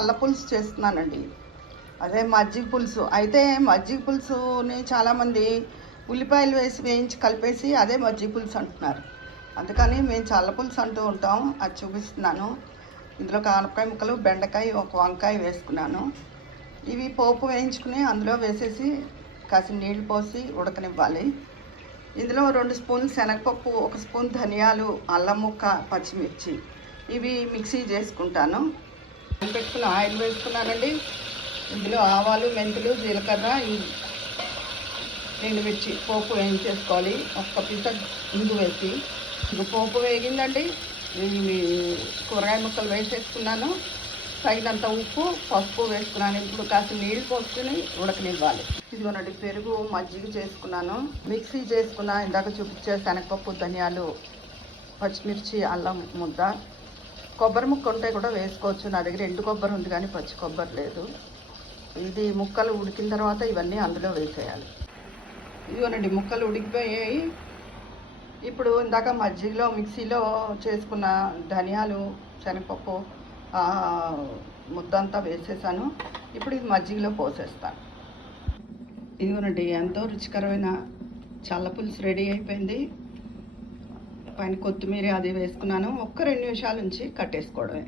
అల్ల పులుసు చేస్తున్నానండి. అదే మజ్జిగ పులుసు. అయితే మజ్జిగ పులుసుని చాలామంది ఉల్లిపాయలు వేసి వేయించి కలిపేసి అదే మజ్జిగ పులుసు అంటున్నారు. అందుకని మేము చల్ల పులుసు అంటూ ఉంటాం. అది చూపిస్తున్నాను. ఇందులో ఆనపకాయ ముక్కలు, బెండకాయ, ఒక వంకాయ వేసుకున్నాను. ఇవి పోపు వేయించుకుని అందులో వేసేసి కాసిన నీళ్ళు పోసి ఉడకనివ్వాలి. ఇందులో 2 స్పూన్లు శనగపప్పు, 1 స్పూన్ ధనియాలు, అల్లం ముక్క, పచ్చిమిర్చి ఇవి మిక్సీ చేసుకుంటాను. పెట్టుకుని ఆయిల్ వేసుకున్నానండి. ఇందులో ఆవాలు, మెంతులు, జీలకర్ర, ఎండుమిర్చి పోపు వేయించేసుకోవాలి. ఒక్క పీట ఇంగు వేసి ఇంక పోపు వేగిందండి. కూరగాయ ముక్కలు వేసేసుకున్నాను. తగినంత ఉప్పు, పసుపు వేసుకున్నాను. ఇప్పుడు కాస్త నీళ్ళు పోసుకుని ఉడకనివ్వాలి. ఇదిగోనండి పెరుగు, మజ్జిగ చేసుకున్నాను. మిక్సీ చేసుకున్న ఇందాక చూపించే శనగపప్పు, ధనియాలు, పచ్చిమిర్చి, అల్లం ముద్ద, కొబ్బరి ముక్క ఉంటే కూడా వేసుకోవచ్చు. నా దగ్గర ఎండు కొబ్బరి ఉంది కానీ పచ్చి కొబ్బరి లేదు. ఇది ముక్కలు ఉడికిన తర్వాత ఇవన్నీ అందులో వేసేయాలి. ఇదిగోనండి ముక్కలు ఉడికిపోయాయి. ఇప్పుడు ఇందాక మజ్జిగలో మిక్సీలో చేసుకున్న ధనియాలు, శనగపప్పు ముద్దంతా వేసేసాను. ఇప్పుడు ఇది మజ్జిగలో పోసేస్తాను. ఇదిగోనండి ఎంతో రుచికరమైన చల్ల పులుసు రెడీ అయిపోయింది. పైన కొత్తిమీర అది వేసుకున్నాను. ఒక్క 2 నిమిషాల నుంచి కట్టేసుకోవడమే.